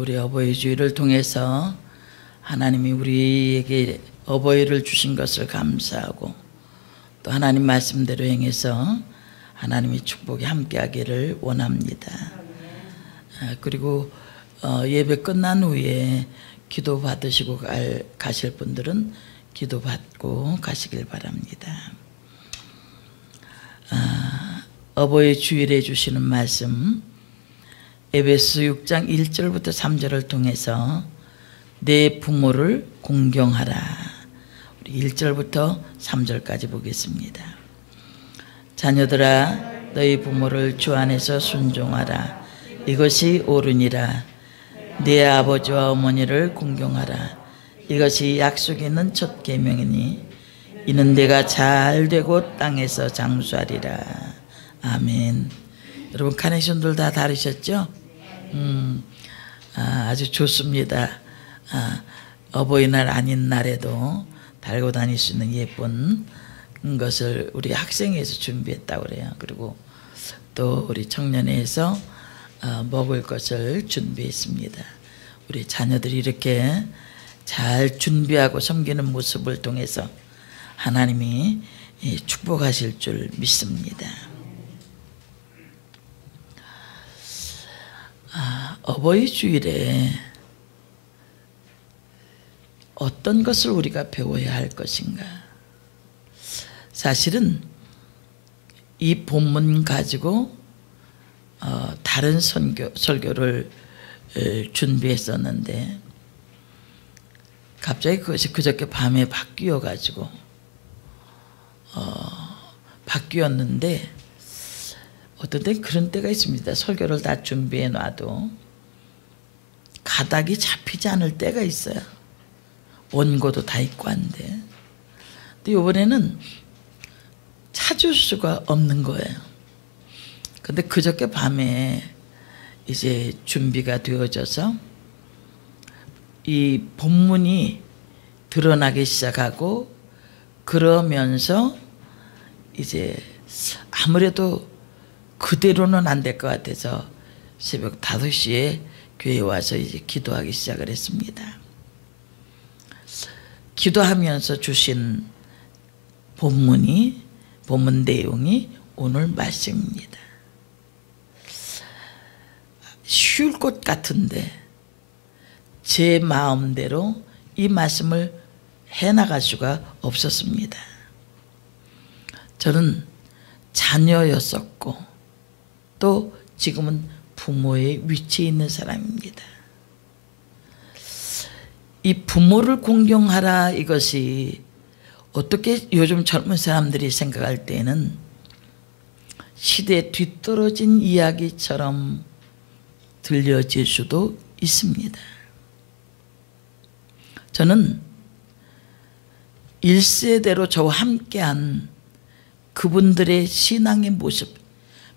우리 어버이 주일을 통해서 하나님이 우리에게 어버이를 주신 것을 감사하고 또 하나님 말씀대로 행해서 하나님의 축복이 함께하기를 원합니다. 그리고 예배 끝난 후에 기도 받으시고 가실 분들은 기도 받고 가시길 바랍니다. 어버이 주일에 주시는 말씀 에베소 6장 1절부터 3절을 통해서 내 부모를 공경하라. 우리 1절부터 3절까지 보겠습니다. 자녀들아 너희 부모를 주 안에서 순종하라. 이것이 옳으니라. 네 아버지와 어머니를 공경하라. 이것이 약속 있는 첫 계명이니 이는 내가 잘 되고 땅에서 장수하리라. 아멘. 여러분 카네이션들 다 다르셨죠? 아주 좋습니다. 어버이날 아닌 날에도 달고 다닐 수 있는 예쁜 것을 우리 학생회에서 준비했다고 그래요. 그리고 또 우리 청년회에서 먹을 것을 준비했습니다. 우리 자녀들이 이렇게 잘 준비하고 섬기는 모습을 통해서 하나님이 축복하실 줄 믿습니다. 어버이 주일에 어떤 것을 우리가 배워야 할 것인가? 사실은 이 본문 가지고 다른 설교를 준비했었는데 갑자기 그것이 그저께 밤에 바뀌어가지고 바뀌었는데 어떤 때 그런 때가 있습니다. 설교를 다 준비해 놔도 가닥이 잡히지 않을 때가 있어요. 원고도 다 있고 한데 근데 이번에는 찾을 수가 없는 거예요. 근데 그저께 밤에 이제 준비가 되어져서 이 본문이 드러나기 시작하고 그러면서 이제 아무래도 그대로는 안 될 것 같아서 새벽 5시에 교회에 와서 이제 기도하기 시작을 했습니다. 기도하면서 주신 본문 내용이 오늘 말씀입니다. 쉬울 것 같은데 제 마음대로 이 말씀을 해나갈 수가 없었습니다. 저는 자녀였었고 또 지금은 부모의 위치에 있는 사람입니다. 이 부모를 공경하라 이것이 어떻게 요즘 젊은 사람들이 생각할 때는 시대에 뒤떨어진 이야기처럼 들려질 수도 있습니다. 저는 1세대로 저와 함께한 그분들의 신앙의 모습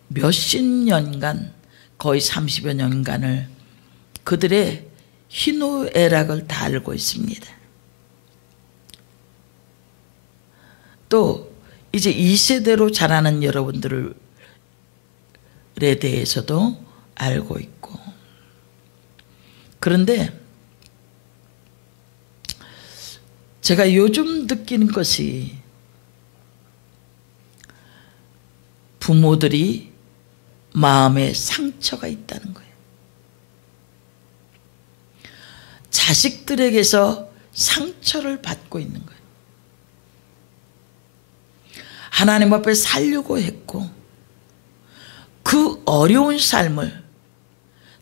몇십 년간 거의 30여 년간을 그들의 희노애락을 다 알고 있습니다. 또 이제 2세대로 자라는 여러분들에 대해서도 알고 있고 그런데 제가 요즘 느끼는 것이 부모들이 마음에 상처가 있다는 거예요. 자식들에게서 상처를 받고 있는 거예요. 하나님 앞에 살려고 했고 그 어려운 삶을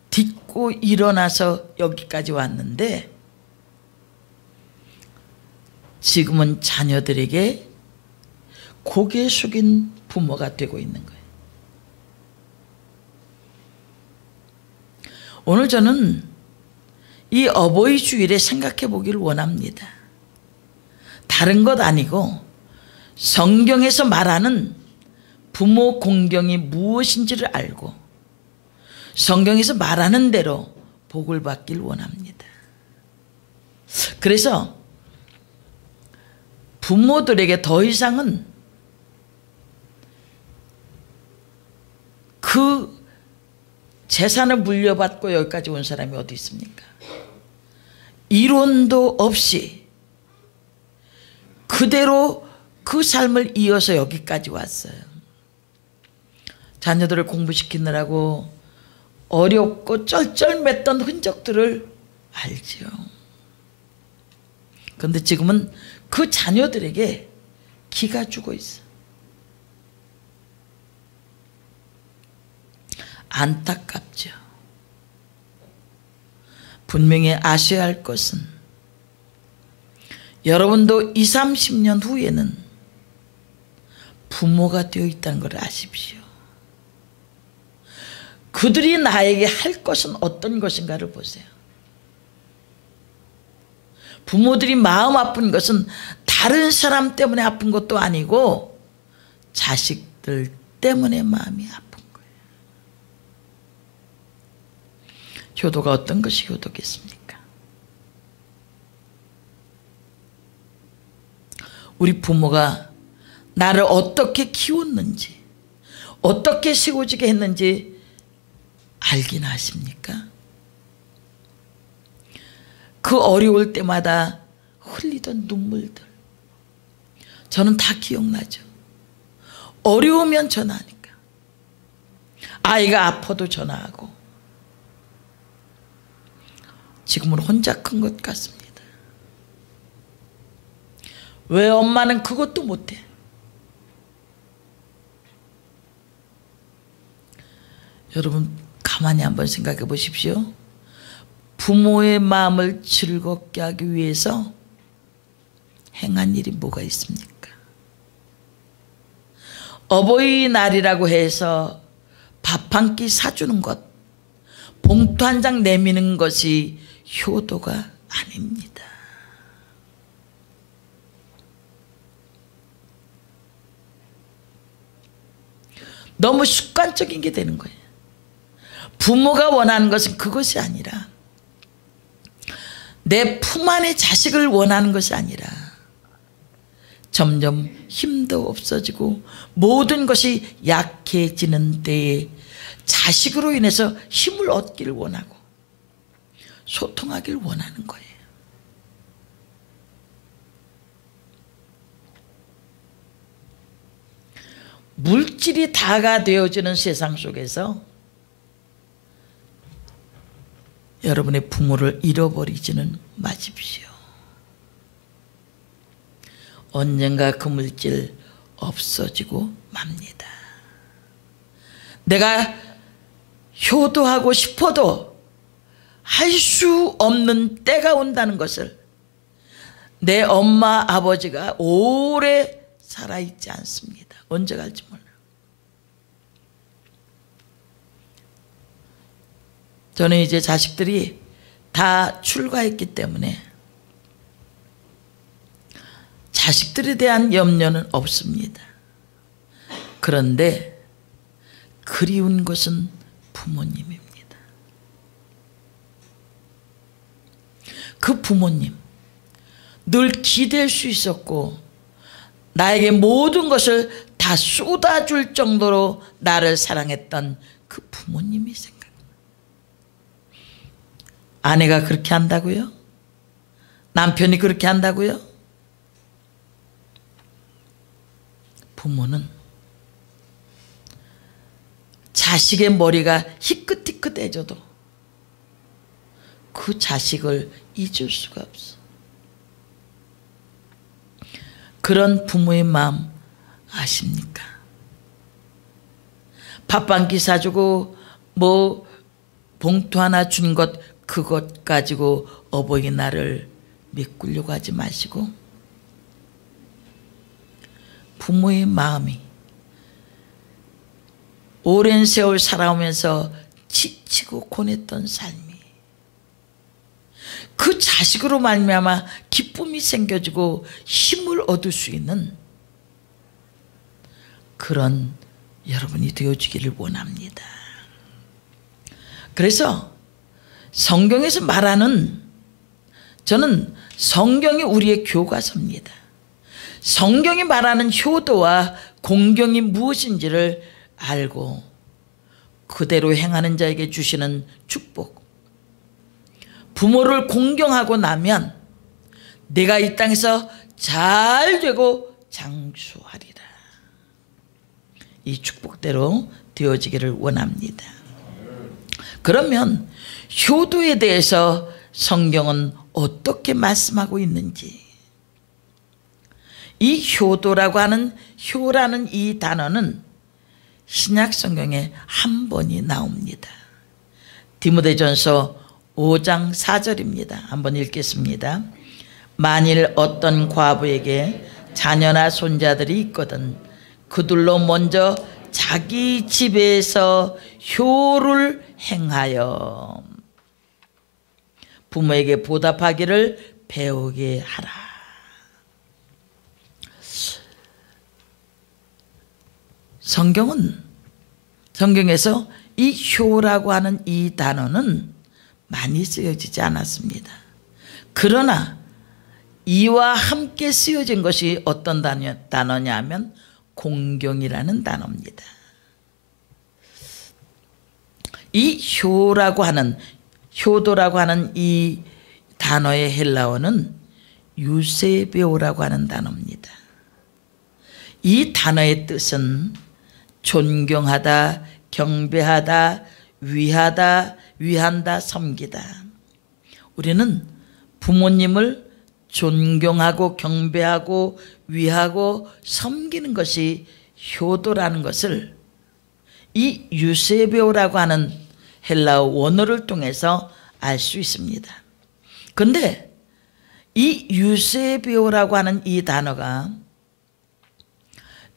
딛고 일어나서 여기까지 왔는데 지금은 자녀들에게 고개 숙인 부모가 되고 있는 거예요. 오늘 저는 이 어버이 주일에 생각해 보기를 원합니다. 다른 것 아니고 성경에서 말하는 부모 공경이 무엇인지를 알고 성경에서 말하는 대로 복을 받길 원합니다. 그래서 부모들에게 더 이상은 그 재산을 물려받고 여기까지 온 사람이 어디 있습니까? 이론도 없이 그대로 그 삶을 이어서 여기까지 왔어요. 자녀들을 공부시키느라고 어렵고 쩔쩔맸던 흔적들을 알지요. 그런데 지금은 그 자녀들에게 기가 죽어 있어. 안타깝죠. 분명히 아셔야 할 것은 여러분도 20, 30년 후에는 부모가 되어 있다는 걸 아십시오. 그들이 나에게 할 것은 어떤 것인가를 보세요. 부모들이 마음 아픈 것은 다른 사람 때문에 아픈 것도 아니고 자식들 때문에 마음이 아픈 거예요. 효도가 어떤 것이 효도겠습니까? 우리 부모가 나를 어떻게 키웠는지, 어떻게 세워지게 했는지 알긴 아십니까? 그 어려울 때마다 흘리던 눈물들 저는 다 기억나죠. 어려우면 전화하니까, 아이가 아파도 전화하고. 지금은 혼자 큰 것 같습니다. 왜 엄마는 그것도 못해? 여러분 가만히 한번 생각해 보십시오. 부모의 마음을 즐겁게 하기 위해서 행한 일이 뭐가 있습니까? 어버이날이라고 해서 밥 한 끼 사주는 것, 봉투 한 장 내미는 것이 효도가 아닙니다. 너무 습관적인 게 되는 거예요. 부모가 원하는 것은 그것이 아니라, 내 품 안의 자식을 원하는 것이 아니라 점점 힘도 없어지고 모든 것이 약해지는 때에 자식으로 인해서 힘을 얻기를 원하고 소통하기를 원하는 거예요. 물질이 다가 되어지는 세상 속에서 여러분의 부모를 잃어버리지는 마십시오. 언젠가 그 물질 없어지고 맙니다. 내가 효도하고 싶어도 할 수 없는 때가 온다는 것을 내 엄마 아버지가 오래 살아있지 않습니다. 언제 갈지 몰라요. 저는 이제 자식들이 다 출가했기 때문에 자식들에 대한 염려는 없습니다. 그런데 그리운 것은 부모님입니다. 그 부모님, 늘 기댈 수 있었고 나에게 모든 것을 다 쏟아줄 정도로 나를 사랑했던 그 부모님이 생각납니다. 아내가 그렇게 한다고요? 남편이 그렇게 한다고요? 부모는 자식의 머리가 희끗희끗해져도 그 자식을 잊을 수가 없어. 그런 부모의 마음 아십니까? 밥 한 끼 사주고 뭐 봉투 하나 준 것, 그것 가지고 어버이날을 메꾸려고 하지 마시고 부모의 마음이 오랜 세월 살아오면서 지치고 고냈던 삶이 그 자식으로 말미암아 기쁨이 생겨지고 힘을 얻을 수 있는 그런 여러분이 되어주기를 원합니다. 그래서 성경에서 말하는, 저는 성경이 우리의 교과서입니다. 성경이 말하는 효도와 공경이 무엇인지를 알고 그대로 행하는 자에게 주시는 축복. 부모를 공경하고 나면 내가 이 땅에서 잘 되고 장수하리라. 이 축복대로 되어지기를 원합니다. 그러면 효도에 대해서 성경은 어떻게 말씀하고 있는지, 이 효도라고 하는 효라는 이 단어는 신약 성경에 한 번이 나옵니다. 디모데전서 5장 4절입니다. 한번 읽겠습니다. 만일 어떤 과부에게 자녀나 손자들이 있거든 그들로 먼저 자기 집에서 효를 행하여 부모에게 보답하기를 배우게 하라. 성경에서 이 효라고 하는 이 단어는 많이 쓰여지지 않았습니다. 그러나 이와 함께 쓰여진 것이 어떤 단어냐면 공경이라는 단어입니다. 이 효도라고 하는 이 단어의 헬라어는 유세베오라고 하는 단어입니다. 이 단어의 뜻은 존경하다, 경배하다, 위한다, 섬기다. 우리는 부모님을 존경하고 경배하고 위하고 섬기는 것이 효도라는 것을 이 유세베오라고 하는 헬라어 원어를 통해서 알 수 있습니다. 그런데 이 유세베오라고 하는 이 단어가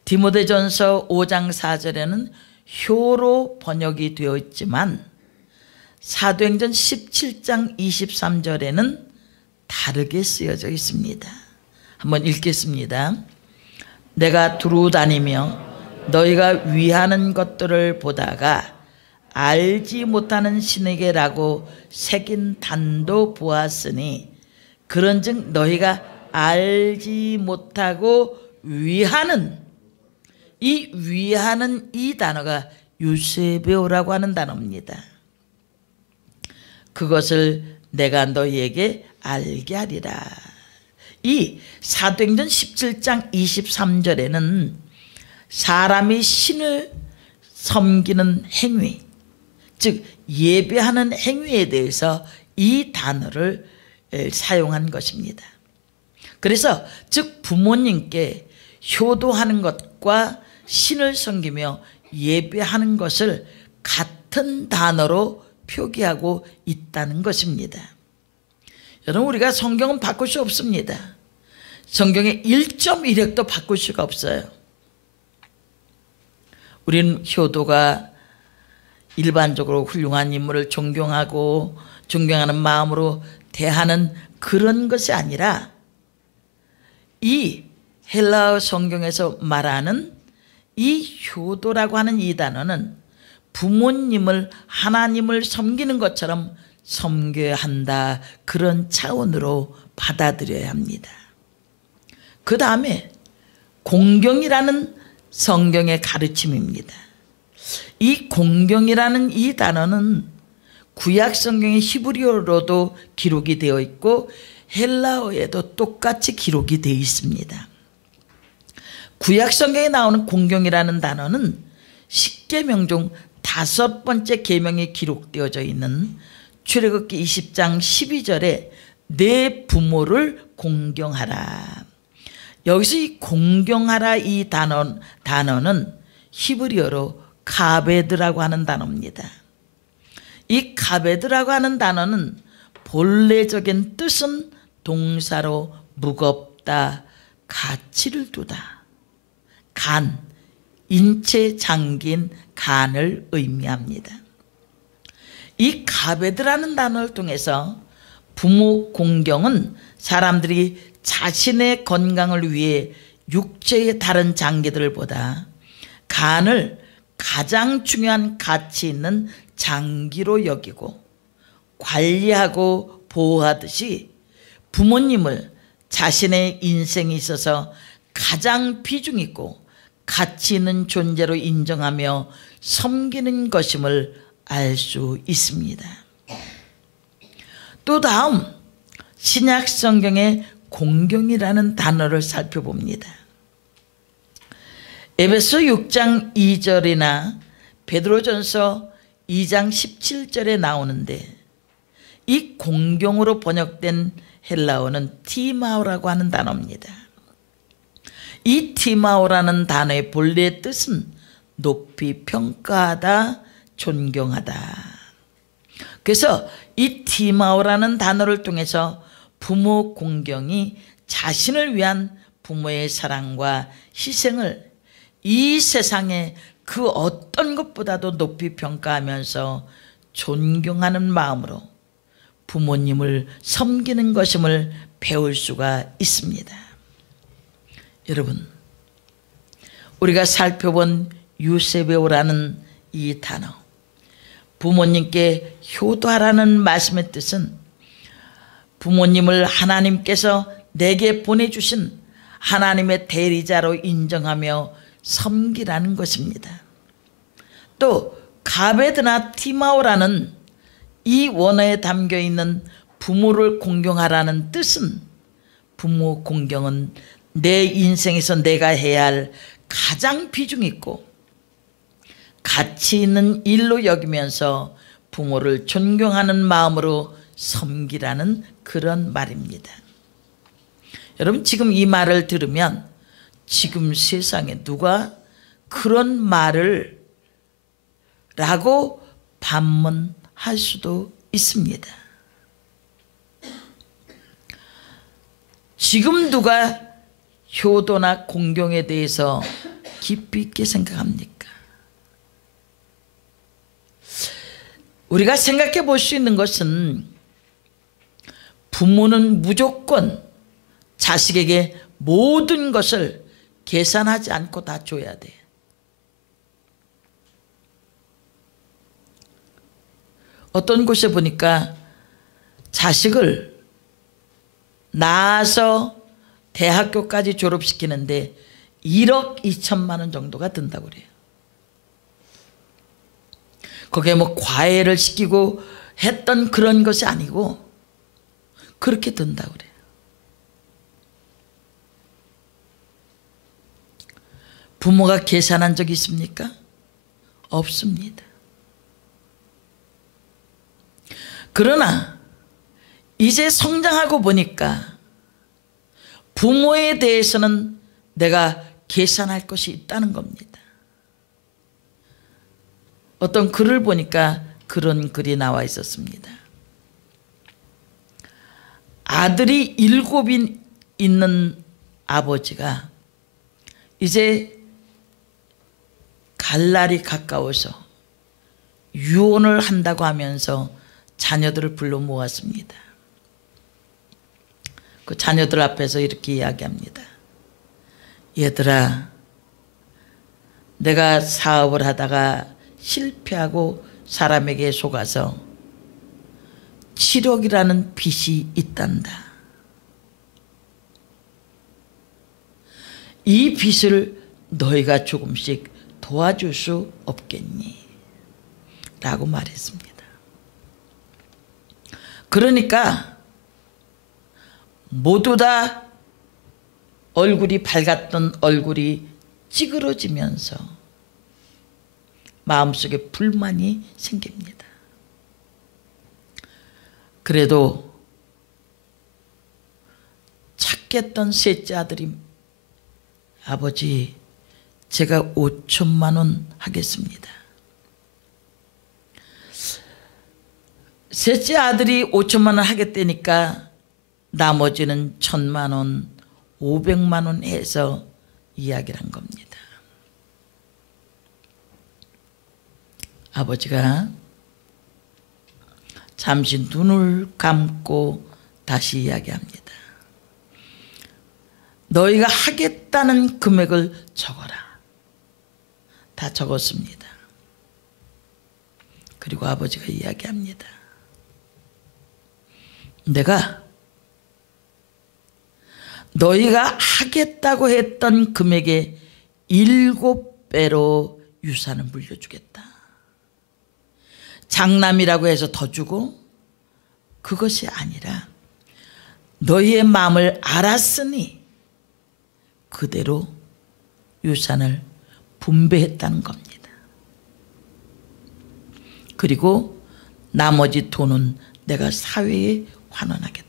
디모데전서 5장 4절에는 효로 번역이 되어 있지만 사도행전 17장 23절에는 다르게 쓰여져 있습니다. 한번 읽겠습니다. 내가 두루 다니며 너희가 위하는 것들을 보다가 알지 못하는 신에게라고 새긴 단도 보았으니 그런즉 너희가 알지 못하고 위하는 이 단어가 유세베오라고 하는 단어입니다. 그것을 내가 너희에게 알게 하리라. 이 사도행전 17장 23절에는 사람이 신을 섬기는 행위, 즉 예배하는 행위에 대해서 이 단어를 사용한 것입니다. 그래서 즉 부모님께 효도하는 것과 신을 섬기며 예배하는 것을 같은 단어로 표기하고 있다는 것입니다. 여러분, 우리가 성경은 바꿀 수 없습니다. 성경의 1.1획도 바꿀 수가 없어요. 우리는 효도가 일반적으로 훌륭한 인물을 존경하는 마음으로 대하는 그런 것이 아니라 이 헬라어 성경에서 말하는 이 효도라고 하는 이 단어는 부모님을, 하나님을 섬기는 것처럼 섬겨야 한다, 그런 차원으로 받아들여야 합니다. 그 다음에 공경이라는 성경의 가르침입니다. 이 공경이라는 이 단어는 구약 성경의 히브리어로도 기록이 되어 있고 헬라어에도 똑같이 기록이 되어 있습니다. 구약 성경에 나오는 공경이라는 단어는 십계명 중 5번째 계명이 기록되어져 있는 출애굽기 20장 12절에 내 부모를 공경하라. 여기서 이 공경하라 이 단어는 히브리어로 카베드라고 하는 단어입니다. 이 카베드라고 하는 단어는 본래적인 뜻은 동사로 무겁다, 가치를 두다, 간, 인체 장기인 간을 의미합니다. 이 카베드라는 단어를 통해서 부모 공경은 사람들이 자신의 건강을 위해 육체의 다른 장기들보다 간을 가장 중요한 가치 있는 장기로 여기고 관리하고 보호하듯이 부모님을 자신의 인생에 있어서 가장 비중 있고 가치 있는 존재로 인정하며 섬기는 것임을 알 수 있습니다. 또 다음 신약 성경의 공경이라는 단어를 살펴봅니다. 에베소 6장 2절이나 베드로전서 2장 17절에 나오는데 이 공경으로 번역된 헬라어는 티마오라고 하는 단어입니다. 이 티마오라는 단어의 본래 뜻은 높이 평가하다, 존경하다. 그래서 이 티마오라는 단어를 통해서 부모 공경이 자신을 위한 부모의 사랑과 희생을 이 세상의 그 어떤 것보다도 높이 평가하면서 존경하는 마음으로 부모님을 섬기는 것임을 배울 수가 있습니다. 여러분, 우리가 살펴본 유세베오라는 이 단어, 부모님께 효도하라는 말씀의 뜻은 부모님을 하나님께서 내게 보내주신 하나님의 대리자로 인정하며 섬기라는 것입니다. 또 가베드나 티마오라는 이 원어에 담겨있는 부모를 공경하라는 뜻은 부모 공경은 내 인생에서 내가 해야 할 가장 비중 있고 가치 있는 일로 여기면서 부모를 존경하는 마음으로 섬기라는 그런 말입니다. 여러분, 지금 이 말을 들으면 지금 세상에 누가 그런 말을 라고 반문할 수도 있습니다. 지금 누가 효도나 공경에 대해서 깊이 있게 생각합니까? 우리가 생각해 볼 수 있는 것은 부모는 무조건 자식에게 모든 것을 계산하지 않고 다 줘야 돼. 어떤 곳에 보니까 자식을 낳아서 대학교까지 졸업시키는데 1억 2천만 원 정도가 든다고 그래요. 거기에 뭐 과외를 시키고 했던 그런 것이 아니고 그렇게 든다고 그래요. 부모가 계산한 적이 있습니까? 없습니다. 그러나 이제 성장하고 보니까 부모에 대해서는 내가 계산할 것이 있다는 겁니다. 어떤 글을 보니까 그런 글이 나와 있었습니다. 아들이 7인 있는 아버지가 이제 갈 날이 가까워서 유언을 한다고 하면서 자녀들을 불러 모았습니다. 그 자녀들 앞에서 이렇게 이야기합니다. 얘들아, 내가 사업을 하다가 실패하고 사람에게 속아서 7억이라는 빚이 있단다. 이 빚을 너희가 조금씩 도와줄 수 없겠니? 라고 말했습니다. 그러니까 모두 다 얼굴이 밝았던 얼굴이 찌그러지면서 마음속에 불만이 생깁니다. 그래도 착했던 셋째 아들이 아버지, 제가 5천만 원 하겠습니다. 셋째 아들이 5천만 원 하겠다니까 나머지는 1,000만 원, 500만 원 해서 이야기를 한 겁니다. 아버지가 잠시 눈을 감고 다시 이야기합니다. 너희가 하겠다는 금액을 적어라. 다 적었습니다. 그리고 아버지가 이야기합니다. 내가 너희가 하겠다고 했던 금액의 7배로 유산을 물려주겠다. 장남이라고 해서 더 주고, 그것이 아니라 너희의 마음을 알았으니 그대로 유산을 분배했다는 겁니다. 그리고 나머지 돈은 내가 사회에 환원하겠다.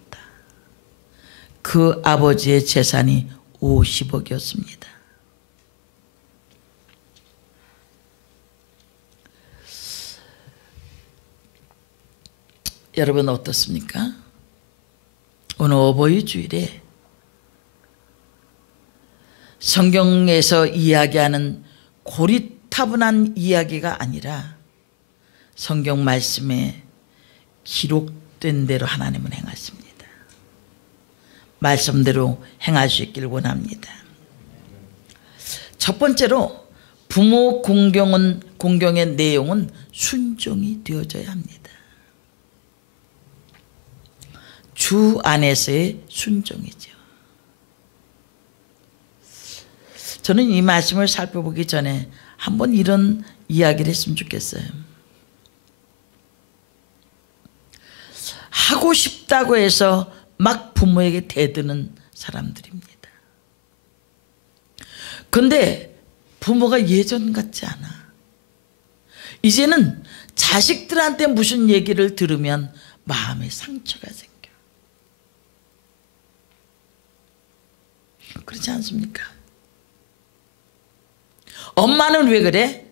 그 아버지의 재산이 50억이었습니다. 여러분 어떻습니까? 오늘 어버이 주일에 성경에서 이야기하는 고리타분한 이야기가 아니라 성경 말씀에 기록된 대로 하나님은 행하십니다. 말씀대로 행할 수 있기를 원합니다. 첫 번째로 부모 공경의 내용은 순종이 되어져야 합니다. 주 안에서의 순종이죠. 저는 이 말씀을 살펴보기 전에 한번 이런 이야기를 했으면 좋겠어요. 하고 싶다고 해서 막 부모에게 대드는 사람들입니다. 근데 부모가 예전 같지 않아. 이제는 자식들한테 무슨 얘기를 들으면 마음에 상처가 생겨. 그렇지 않습니까? 엄마는 왜 그래?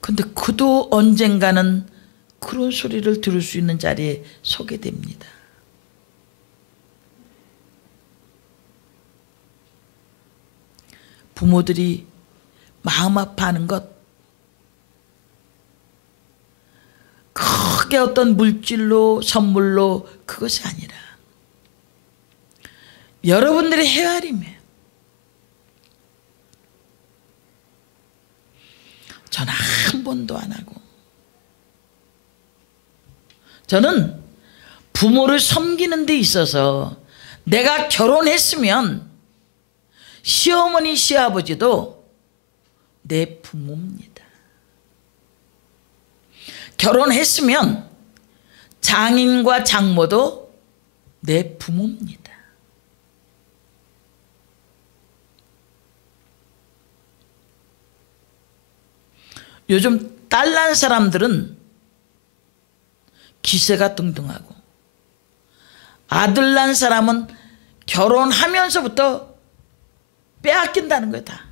근데 그도 언젠가는 그런 소리를 들을 수 있는 자리에 서게 됩니다. 부모들이 마음 아파하는 것, 크게 어떤 물질로 선물로 그것이 아니라 여러분들의 헤아림에 전 한 번도 안 하고, 저는 부모를 섬기는 데 있어서 내가 결혼했으면 시어머니 시아버지도 내 부모입니다. 결혼했으면 장인과 장모도 내 부모입니다. 요즘 딸 난 사람들은 기세가 등등하고, 아들 난 사람은 결혼하면서부터 빼앗긴다는 거야 다.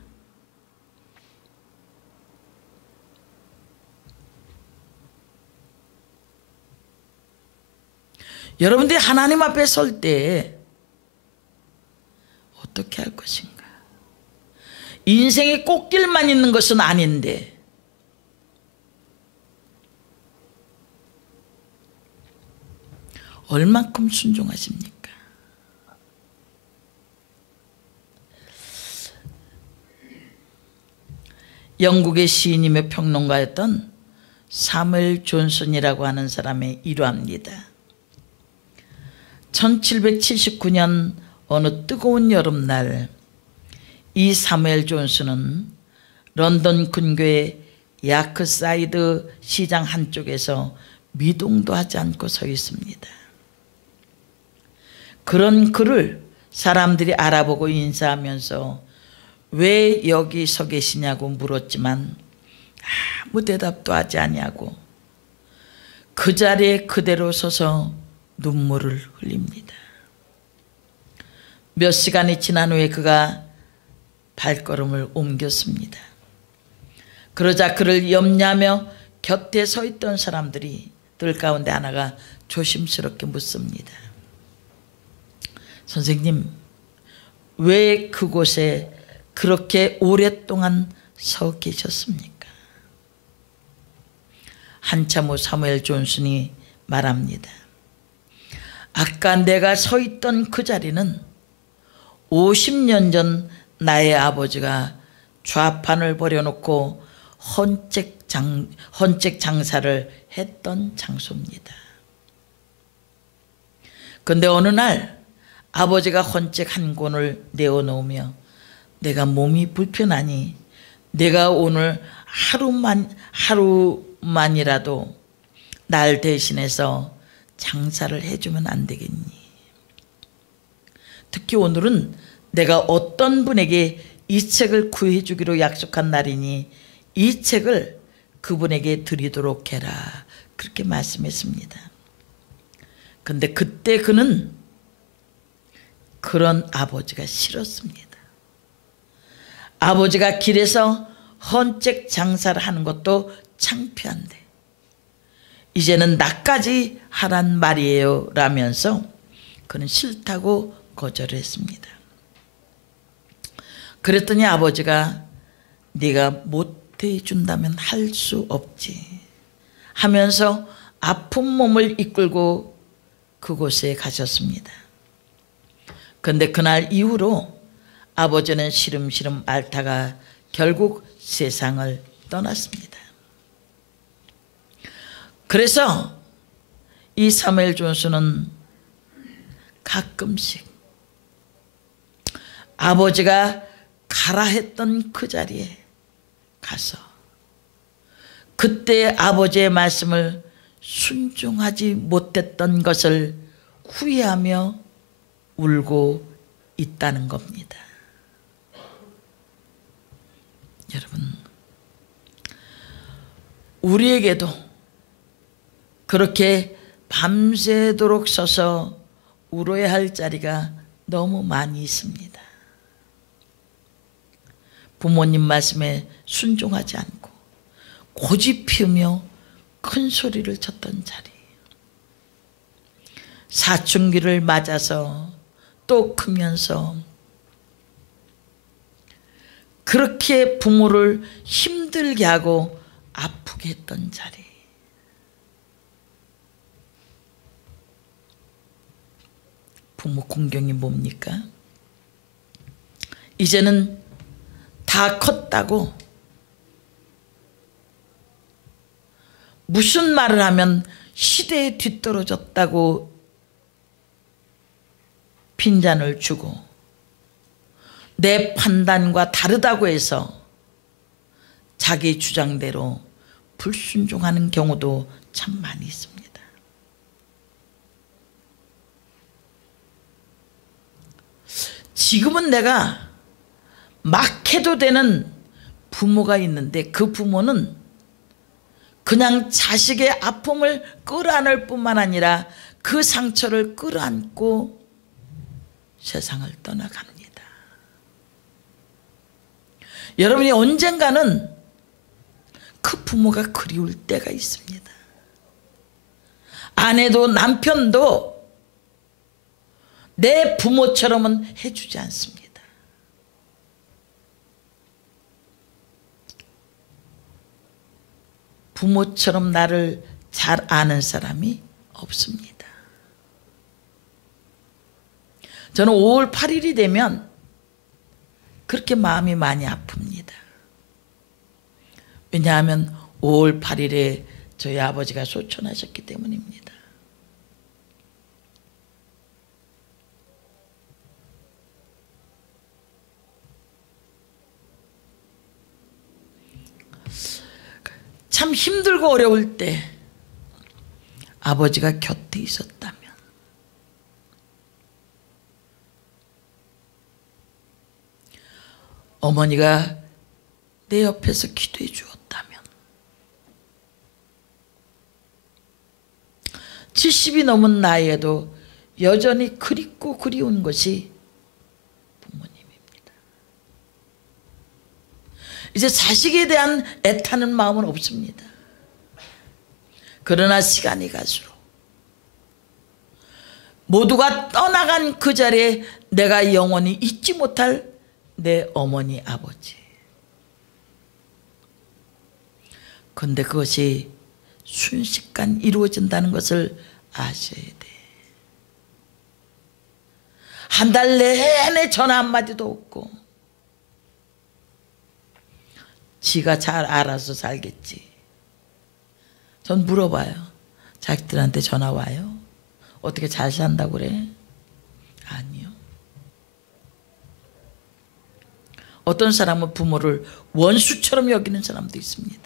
여러분들이 하나님 앞에 설 때 어떻게 할 것인가? 인생에 꽃길만 있는 것은 아닌데 얼만큼 순종하십니까? 영국의 시인이며 평론가였던 사무엘 존슨이라고 하는 사람의 일화입니다. 1779년 어느 뜨거운 여름날, 이 사무엘 존슨은 런던 근교의 야크사이드 시장 한쪽에서 미동도 하지 않고 서 있습니다. 그런 그를 사람들이 알아보고 인사하면서 왜 여기 서 계시냐고 물었지만 아무 대답도 하지 아니하고 그 자리에 그대로 서서 눈물을 흘립니다. 몇 시간이 지난 후에 그가 발걸음을 옮겼습니다. 그러자 그를 염려하며 곁에 서 있던 사람들이 들 가운데 하나가 조심스럽게 묻습니다. 선생님, 왜 그곳에 그렇게 오랫동안 서 계셨습니까? 한참 후 사무엘 존슨이 말합니다. 아까 내가 서 있던 그 자리는 50년 전 나의 아버지가 좌판을 버려놓고 헌책 장사를 했던 장소입니다. 그런데 어느 날 아버지가 헌책 한 권을 내어놓으며 내가 몸이 불편하니 내가 오늘 하루만이라도 날 대신해서 장사를 해주면 안 되겠니? 특히 오늘은 내가 어떤 분에게 이 책을 구해주기로 약속한 날이니 이 책을 그분에게 드리도록 해라. 그렇게 말씀했습니다. 근데 그때 그는 그런 아버지가 싫었습니다. 아버지가 길에서 헌책 장사를 하는 것도 창피한데 이제는 나까지 하란 말이에요 라면서 그는 싫다고 거절을 했습니다. 그랬더니 아버지가 네가 못해준다면 할 수 없지 하면서 아픈 몸을 이끌고 그곳에 가셨습니다. 그런데 그날 이후로 아버지는 시름시름 앓다가 결국 세상을 떠났습니다. 그래서 이 사무엘 존슨은 가끔씩 아버지가 가라 했던 그 자리에 가서 그때 아버지의 말씀을 순종하지 못했던 것을 후회하며 울고 있다는 겁니다. 여러분, 우리에게도 그렇게 밤새도록 서서 울어야 할 자리가 너무 많이 있습니다. 부모님 말씀에 순종하지 않고 고집 피우며 큰 소리를 쳤던 자리, 사춘기를 맞아서 또 크면서 그렇게 부모를 힘들게 하고 아프게 했던 자리, 부모 공경이 뭡니까? 이제는 다 컸다고 무슨 말을 하면 시대에 뒤떨어졌다고 빈잔을 주고 내 판단과 다르다고 해서 자기 주장대로 불순종하는 경우도 참 많이 있습니다. 지금은 내가 막 해도 되는 부모가 있는데 그 부모는 그냥 자식의 아픔을 끌어안을 뿐만 아니라 그 상처를 끌어안고 세상을 떠나갑니다. 여러분이 언젠가는 그 부모가 그리울 때가 있습니다. 아내도 남편도 내 부모처럼은 해주지 않습니다. 부모처럼 나를 잘 아는 사람이 없습니다. 저는 5월 8일이 되면 그렇게 마음이 많이 아픕니다. 왜냐하면 5월 8일에 저희 아버지가 소천하셨기 때문입니다. 참 힘들고 어려울 때 아버지가 곁에 있었다면, 어머니가 내 옆에서 기도해 주었다면, 70이 넘은 나이에도 여전히 그립고 그리운 것이 부모님입니다. 이제 자식에 대한 애타는 마음은 없습니다. 그러나 시간이 갈수록 모두가 떠나간 그 자리에 내가 영원히 잊지 못할 내 어머니 아버지, 그런데 그것이 순식간 이루어진다는 것을 아셔야 돼. 한 달 내내 전화 한마디도 없고 지가 잘 알아서 살겠지. 전 물어봐요. 자식들한테 전화 와요? 어떻게 잘 산다고 그래? 아니요. 어떤 사람은 부모를 원수처럼 여기는 사람도 있습니다.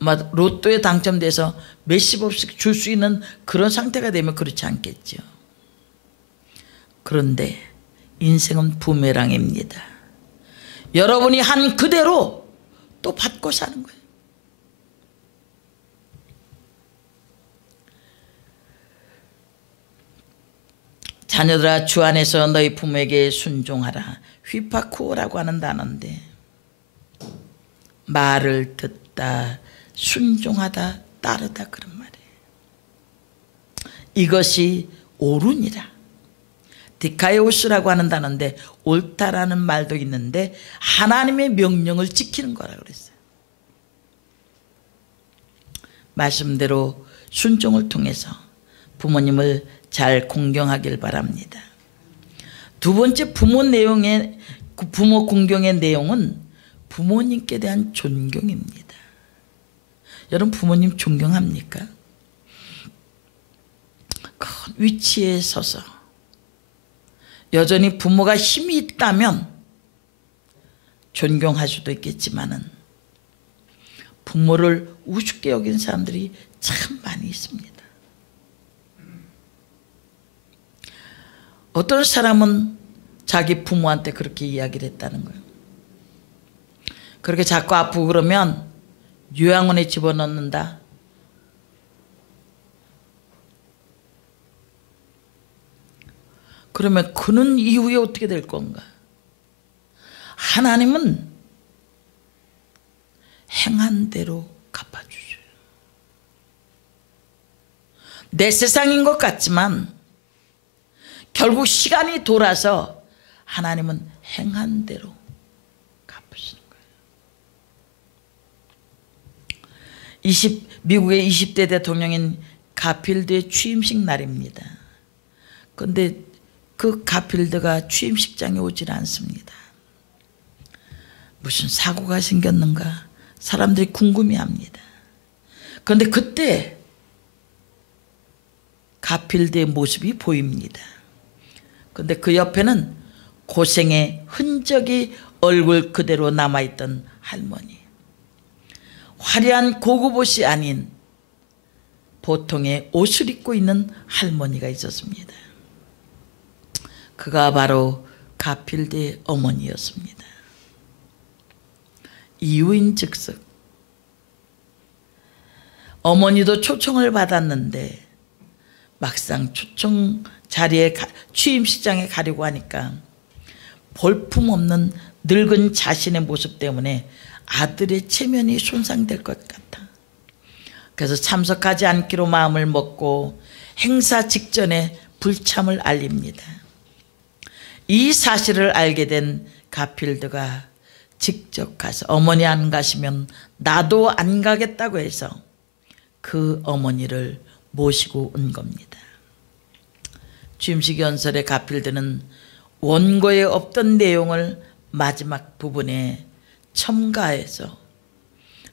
아마 로또에 당첨돼서 몇십억씩 줄 수 있는 그런 상태가 되면 그렇지 않겠죠. 그런데 인생은 부메랑입니다. 여러분이 한 그대로 또 받고 사는 거예요. 자녀들아, 주 안에서 너희 부모에게 순종하라. 휘파쿠오라고 하는 단어인데, 말을 듣다, 순종하다, 따르다, 그런 말이에요. 이것이 옳으니라. 디카이오스라고 하는 단어인데 옳다라는 말도 있는데 하나님의 명령을 지키는 거라고 그랬어요. 말씀대로 순종을 통해서 부모님을 잘 공경하길 바랍니다. 두 번째 부모 공경의 내용은 부모님께 대한 존경입니다. 여러분, 부모님 존경합니까? 큰 위치에 서서 여전히 부모가 힘이 있다면 존경할 수도 있겠지만은 부모를 우습게 여기는 사람들이 참 많이 있습니다. 어떤 사람은 자기 부모한테 그렇게 이야기를 했다는 거예요. 그렇게 자꾸 아프고 그러면 요양원에 집어넣는다. 그러면 그는 이후에 어떻게 될 건가? 하나님은 행한 대로 갚아주셔요. 내 세상인 것 같지만 결국 시간이 돌아서 하나님은 행한 대로 갚으시는 거예요. 미국의 20대 대통령인 가필드의 취임식 날입니다. 그런데 그 가필드가 취임식장에 오질 않습니다. 무슨 사고가 생겼는가 사람들이 궁금해합니다. 그런데 그때 가필드의 모습이 보입니다. 그런데 그 옆에는 고생의 흔적이 얼굴 그대로 남아있던 할머니, 화려한 고급 옷이 아닌 보통의 옷을 입고 있는 할머니가 있었습니다. 그가 바로 가필드의 어머니였습니다. 이유인즉슨 어머니도 초청을 받았는데 막상 초청 자리에 취임식장에 가려고 하니까 볼품없는 늙은 자신의 모습 때문에 아들의 체면이 손상될 것 같아. 그래서 참석하지 않기로 마음을 먹고 행사 직전에 불참을 알립니다. 이 사실을 알게 된 가필드가 직접 가서 어머니 안 가시면 나도 안 가겠다고 해서 그 어머니를 모시고 온 겁니다. 취임식 연설의 가필드는 원고에 없던 내용을 마지막 부분에 첨가해서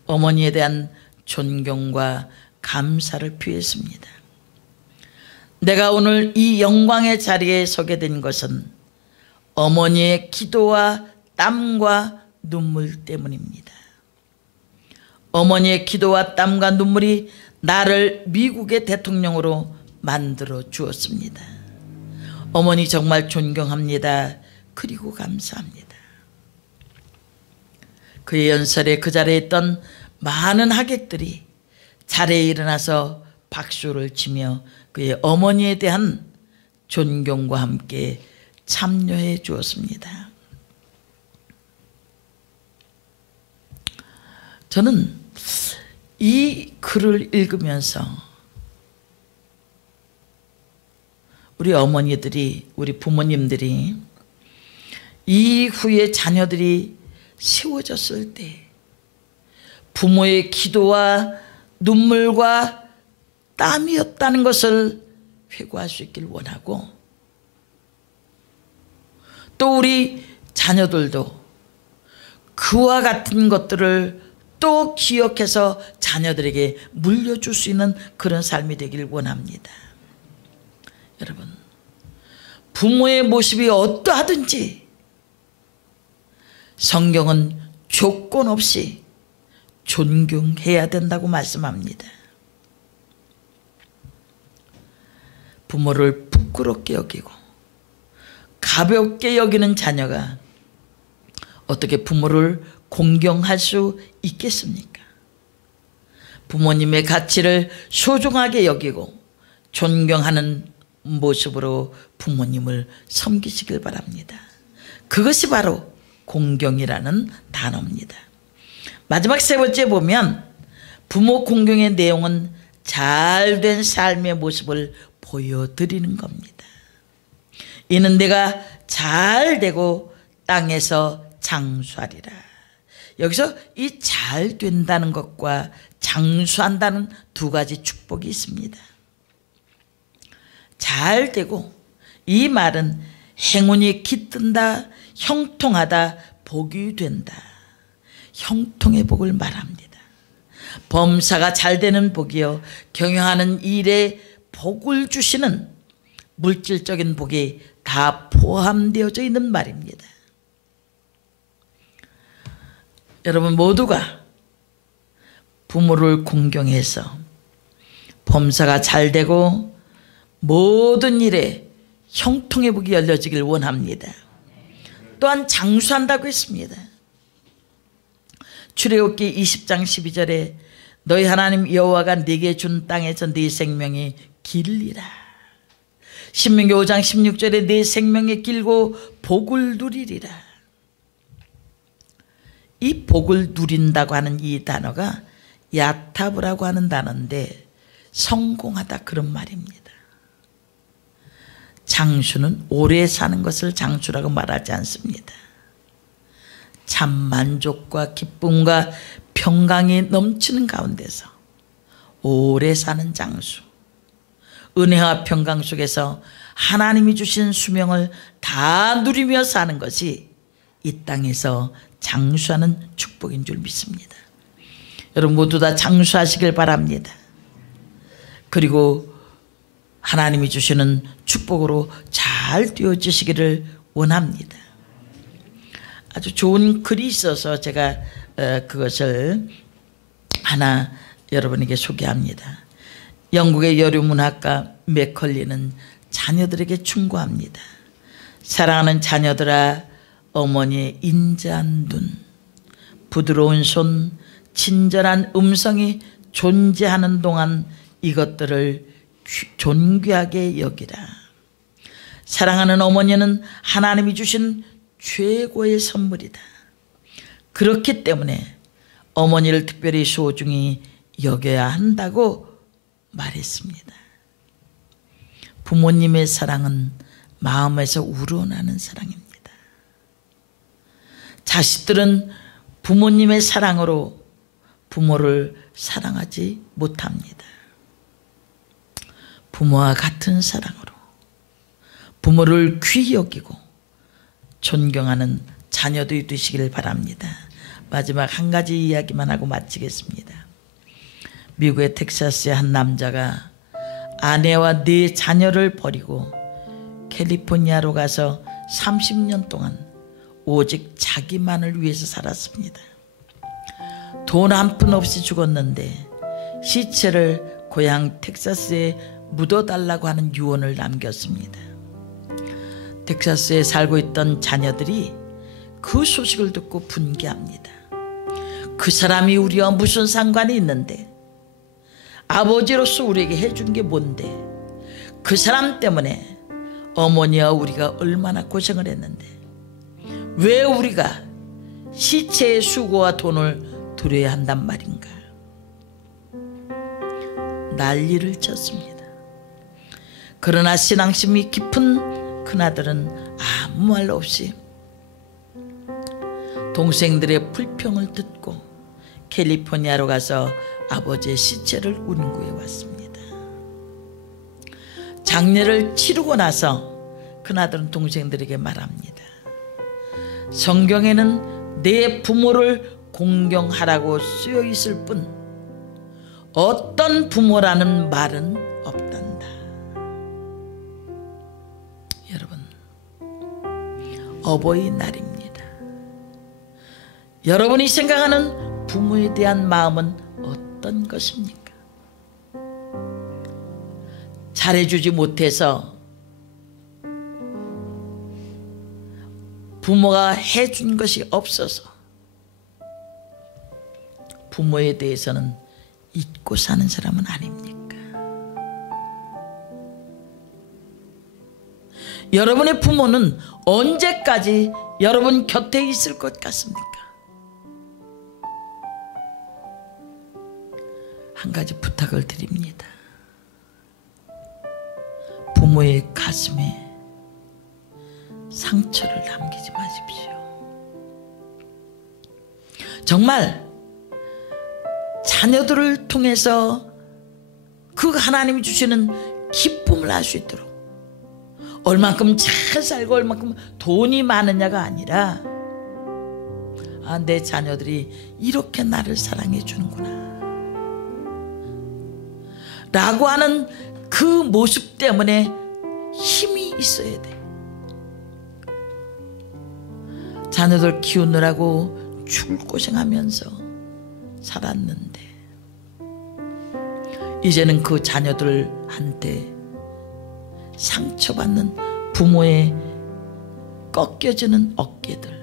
어머니에 대한 존경과 감사를 표했습니다. 내가 오늘 이 영광의 자리에 서게 된 것은 어머니의 기도와 땀과 눈물 때문입니다. 어머니의 기도와 땀과 눈물이 나를 미국의 대통령으로 만들어 주었습니다. 어머니 정말 존경합니다. 그리고 감사합니다. 그의 연설에 그 자리에 있던 많은 하객들이 자리에 일어나서 박수를 치며 그의 어머니에 대한 존경과 함께 참여해 주었습니다. 저는 이 글을 읽으면서 우리 어머니들이, 우리 부모님들이 이후에 자녀들이 세워졌을 때 부모의 기도와 눈물과 땀이었다는 것을 회고할 수 있길 원하고, 또 우리 자녀들도 그와 같은 것들을 또 기억해서 자녀들에게 물려줄 수 있는 그런 삶이 되길 원합니다. 여러분, 부모의 모습이 어떠하든지 성경은 조건 없이 존경해야 된다고 말씀합니다. 부모를 부끄럽게 여기고 가볍게 여기는 자녀가 어떻게 부모를 공경할 수 있겠습니까? 부모님의 가치를 소중하게 여기고 존경하는 모습으로 부모님을 섬기시길 바랍니다. 그것이 바로 공경이라는 단어입니다. 마지막 세 번째 보면 부모 공경의 내용은 잘된 삶의 모습을 보여드리는 겁니다. 이는 내가 잘 되고 땅에서 장수하리라. 여기서 이 잘 된다는 것과 장수한다는 두 가지 축복이 있습니다. 잘 되고, 이 말은 행운이 깃든다, 형통하다, 복이 된다. 형통의 복을 말합니다. 범사가 잘 되는 복이요, 경영하는 일에 복을 주시는 물질적인 복이 다 포함되어져 있는 말입니다. 여러분 모두가 부모를 공경해서 범사가 잘 되고 모든 일에 형통의 복이 열려지길 원합니다. 또한 장수한다고 했습니다. 출애굽기 20장 12절에 너희 하나님 여호와가 네게 준 땅에서 네 생명이 길리라. 신명기 5장 16절에 네 생명이 길고 복을 누리리라. 이 복을 누린다고 하는 이 단어가 야타브라고 하는 단어인데 성공하다 그런 말입니다. 장수는 오래 사는 것을 장수라고 말하지 않습니다. 참 만족과 기쁨과 평강이 넘치는 가운데서 오래 사는 장수, 은혜와 평강 속에서 하나님이 주신 수명을 다 누리며 사는 것이 이 땅에서 장수하는 축복인 줄 믿습니다. 여러분 모두 다 장수하시길 바랍니다. 그리고 하나님이 주시는 축복으로 잘 되어지시기를 원합니다. 아주 좋은 글이 있어서 제가 그것을 하나 여러분에게 소개합니다. 영국의 여류문학가 맥컬리는 자녀들에게 충고합니다. 사랑하는 자녀들아, 어머니의 인자한 눈, 부드러운 손, 친절한 음성이 존재하는 동안 이것들을 존귀하게 여기라. 사랑하는 어머니는 하나님이 주신 최고의 선물이다. 그렇기 때문에 어머니를 특별히 소중히 여겨야 한다고 말했습니다. 부모님의 사랑은 마음에서 우러나는 사랑입니다. 자식들은 부모님의 사랑으로 부모를 사랑하지 못합니다. 부모와 같은 사랑으로 부모를 귀히 여기고 존경하는 자녀들이 되시기를 바랍니다. 마지막 한 가지 이야기만 하고 마치겠습니다. 미국의 텍사스의 한 남자가 아내와 4자녀를 버리고 캘리포니아로 가서 30년 동안 오직 자기만을 위해서 살았습니다. 돈 한 푼 없이 죽었는데 시체를 고향 텍사스에 묻어달라고 하는 유언을 남겼습니다. 텍사스에 살고 있던 자녀들이 그 소식을 듣고 분개합니다. 그 사람이 우리와 무슨 상관이 있는데, 아버지로서 우리에게 해준 게 뭔데, 그 사람 때문에 어머니와 우리가 얼마나 고생을 했는데 왜 우리가 시체의 수고와 돈을 드려야 한단 말인가. 난리를 쳤습니다. 그러나 신앙심이 깊은 큰아들은 아무 말 없이 동생들의 불평을 듣고 캘리포니아로 가서 아버지의 시체를 운구해 왔습니다. 장례를 치르고 나서 큰아들은 동생들에게 말합니다. 성경에는 내 부모를 공경하라고 쓰여 있을 뿐 어떤 부모라는 말은 없단다. 여러분, 어버이날입니다. 여러분이 생각하는 부모에 대한 마음은 어떤 것입니까? 잘해주지 못해서 부모가 해준 것이 없어서 부모에 대해서는 잊고 사는 사람은 아닙니까? 여러분의 부모는 언제까지 여러분 곁에 있을 것 같습니까? 한 가지 부탁을 드립니다. 부모의 가슴에 상처를 남기지 마십시오. 정말 자녀들을 통해서 그 하나님이 주시는 기쁨을 알 수 있도록, 얼만큼 잘 살고 얼만큼 돈이 많으냐가 아니라, 아, 내 자녀들이 이렇게 나를 사랑해 주는구나 라고 하는 그 모습 때문에 힘이 있어야 돼. 자녀들 키우느라고 죽을 고생하면서 살았는데 이제는 그 자녀들한테 상처받는 부모의 꺾여지는 어깨들,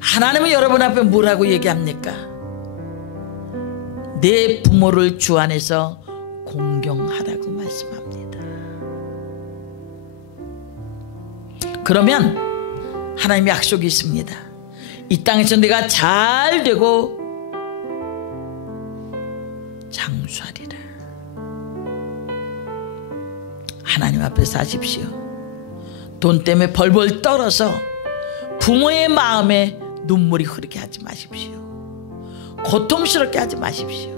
하나님은 여러분 앞에 뭐라고 얘기합니까? 내 부모를 주 안에서 공경하라고 말씀합니다. 그러면 하나님의 약속이 있습니다. 이 땅에서 내가 잘 되고 장수하리라. 하나님 앞에 사십시오. 돈 때문에 벌벌 떨어서 부모의 마음에 눈물이 흐르게 하지 마십시오. 고통스럽게 하지 마십시오.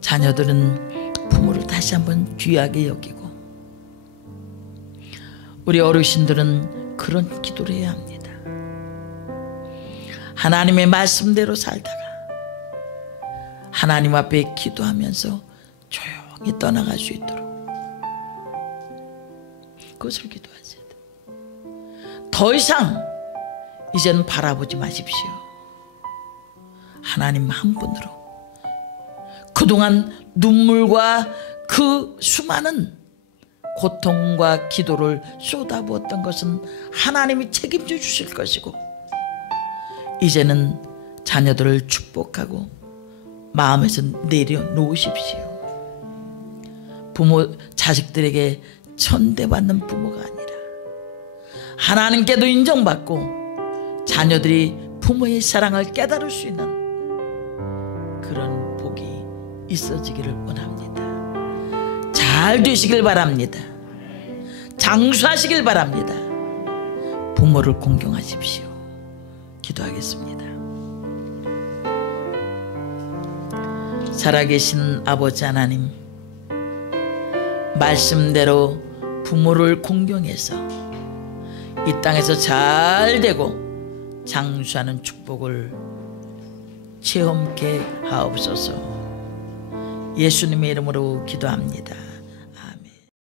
자녀들은 부모를 다시 한번 귀하게 여기고, 우리 어르신들은 그런 기도를 해야 합니다. 하나님의 말씀대로 살다가 하나님 앞에 기도하면서 조용히 떠나갈 수 있도록 그것을 기도하세요. 더 이상 이제는 바라보지 마십시오. 하나님 한 분으로 그동안 눈물과 그 수많은 고통과 기도를 쏟아부었던 것은 하나님이 책임져 주실 것이고, 이제는 자녀들을 축복하고 마음에서 내려놓으십시오. 부모 자식들에게 천대받는 부모가 아니라 하나님께도 인정받고 자녀들이 부모의 사랑을 깨달을 수 있는 그런 복이 있어지기를 원합니다. 잘 되시길 바랍니다. 장수하시길 바랍니다. 부모를 공경하십시오. 기도하겠습니다. 살아계신 아버지 하나님, 말씀대로 부모를 공경해서 이 땅에서 잘 되고 장수하는 축복을 체험케 하옵소서. 예수님의 이름으로 기도합니다.